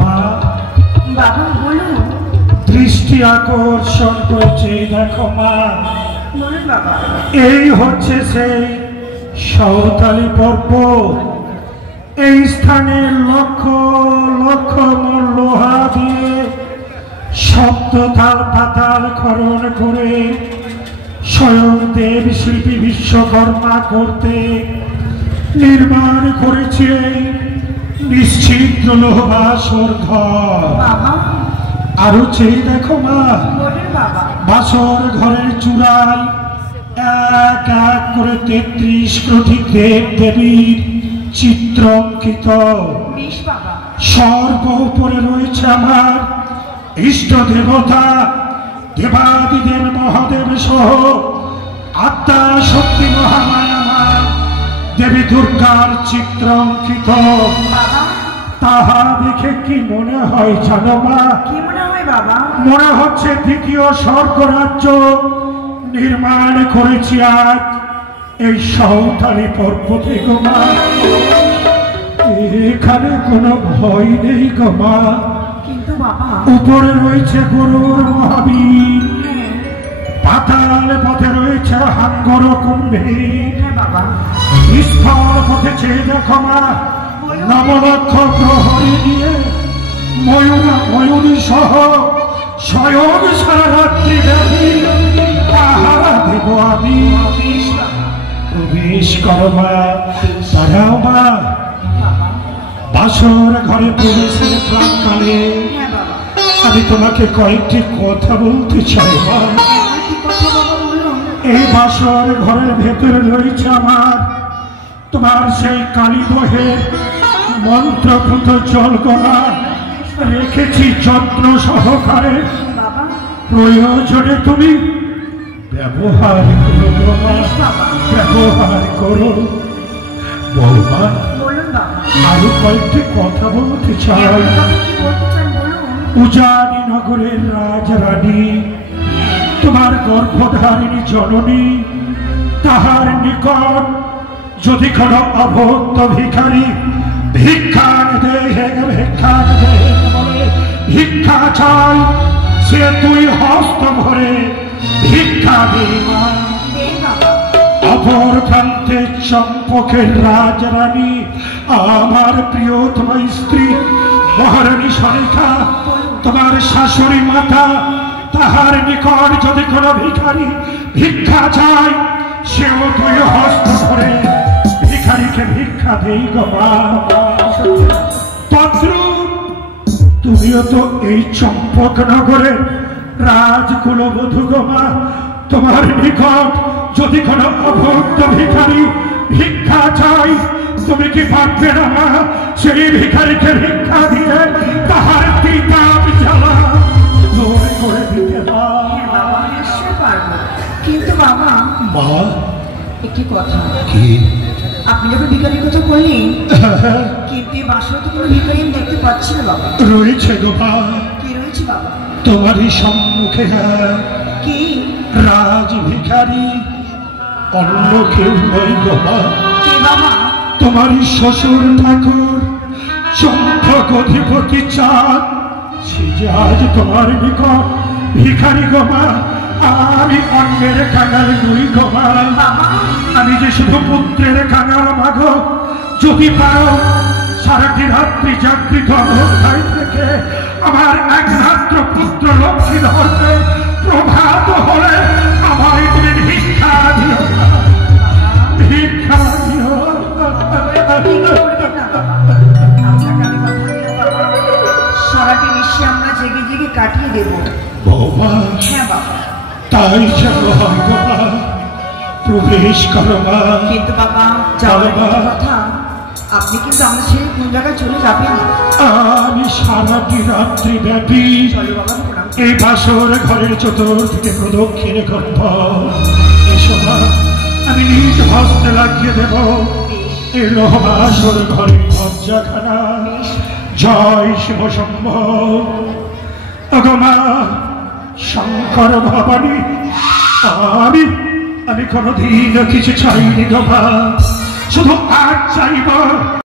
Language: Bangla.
মা বাবা বলুন। দৃষ্টি আকর্ষণ করছে দেখো মা, বলুন বাবা। এই হচ্ছে সেই সাঁওতালি পর্বত। এই স্থানে লক্ষ লক্ষ লোহা দিয়ে সপ্ততাল পাতাল খনন করে স্বয়ং দেব শিল্পী বিশ্বকর্মা করতে নির্মাণ করেছে নিশ্চিদ্র লোহবাসর ঘর। আরো চেয়ে দেখো মা, বাসর ঘরের চূড়ায় এক এক করে 33 কোটি দেব দেবীর চিত্র অঙ্কিত। সর্ব উপরে রয়েছে আমার ইষ্ট দেবতা দেবাদিদেব মহাদেব সহ আত্মা শক্তি মহামায়া মা দেবী দুর্গার চিত্র অঙ্কিত। তাহা দেখে কি মনে হয় জানো মা? কি মনে হয় বাবা? মনে হচ্ছে দ্বিতীয় স্বর্গরাজ্য নির্মাণ করেছি আজ এই সাঁওতালি পর্বতে গো মা। এখানে কোনো ভয় নেই গো মা। কিন্তু বাবা উপরে রয়েছে গরুর মহাবীর, পাতাল পথে রয়েছে হাঙ্গর কুম্ভীর, স্থল পথে চেয়ে দেখো মা নবলক্ষ প্রহরী নিয়ে ময়ূরী সহ স্বয়ং সারা রাত্রি ব্যাপী পাহারা দেব আমি। প্রবেশ করো মা, তারাও মা। বাসর ঘরে প্রবেশের প্রাককালে আমি তোমাকে কয়েকটি কথা বলতে চাই মা। এই বাসর ঘরের ভেতরে রয়েছে আমার তোমার সেই কালীবহের মন্ত্রপুত জলগোলা রেখেছি যত্ন সহকারে। প্রয়োজনে তুমি ব্যবহার করো মা, ব্যবহার করো। বলবা আরো কয়েকটি কথা বলতে চাই। উজানি নগরের রাজরানী তোমার গর্ভধারিণী জননী, তাহার নিকট যদি কোনো অভক্ত ভিখারি ভিক্ষান দেহে ভিক্ষান দেহে বলে ভিক্ষা চাই, সে তুই হস্ত ভরে ভিক্ষা দে মা। অপর প্রান্তে চম্পকের রাজরানী আমার প্রিয়তম স্ত্রী মহারানী সরেখা তোমার শাশুড়ি মাতা, তাহার নিকট যদি কোনো ভিখারি ভিক্ষা চায় সেও তুই হস্ত ধরে ভিখারিকে ভিক্ষা দেই গো মা। তদ্রূপ তুমিও তো এই চম্পক নগরের রাজকুলবধূ গো মা। তোমার নিকট যদি কোনো অভক্ত ভিখারি ভিক্ষা চাই, তুমি কি পারবে না মা সেই ভিখারিকে ভিক্ষা দিয়ে তাহার পিতাব জ্বালা দূর করে দিতে? কিন্তু বাবা মা একটি কথা। কি? আপনি যখন ভিখারির কথা বললেন, কিন্তু বাসা তো কোনো ভিখারি আমি দেখতে পাচ্ছি না বাবা। রয়েছে গো মা। কি রয়েছে বাবা? তোমারই সম্মুখে কি? রাজ ভিখারি, অন্য কেউ নয় গো মা। কে বাবা? তোমারই শ্বশুর ঠাকুর চম্পক অধিপতি চাঁদ, সে যে আজ তোমার নিকট ভিখারি গো মা। আমি অন্যের কাঙাল নই গো মা। আমি যে শুধু পুত্রের কাঙাল মাগো। যদি পারো সারাটি রাত্রি জাগৃত অবস্থায় থেকে আমার একমাত্র পুত্র লক্ষ্মী ধরবে, প্রভাত হলে আমায় তুমি ভিক্ষা দিও, ভিক্ষা দিও। সারাটি নিশ্চয় আমরা জেগে জেগে কাটিয়ে দেব বৌমা। হ্যাঁ বাবা। তাই যেন হয় গো মা। প্রবেশ করো মা। কিন্তু বাবা যাওয়ার কথা, আপনি কিন্তু আমরা ছেড়ে কোন জায়গায় চলে যাবেন? আমি সারাটি রাত্রি ব্যাপী এই বাসর ঘরের চতুর্দিকে প্রদক্ষিণে করব। এসো মা, আমি নিজ হস্তে লাগিয়ে দেব এই লোহবাসর ঘরের দরজাখানা। জয় শিব শম্ভ। ওগো মা শঙ্কর ভবানী, আমি কোনদিন কিছু চাইনি গো মা। শুধু আজ চাইব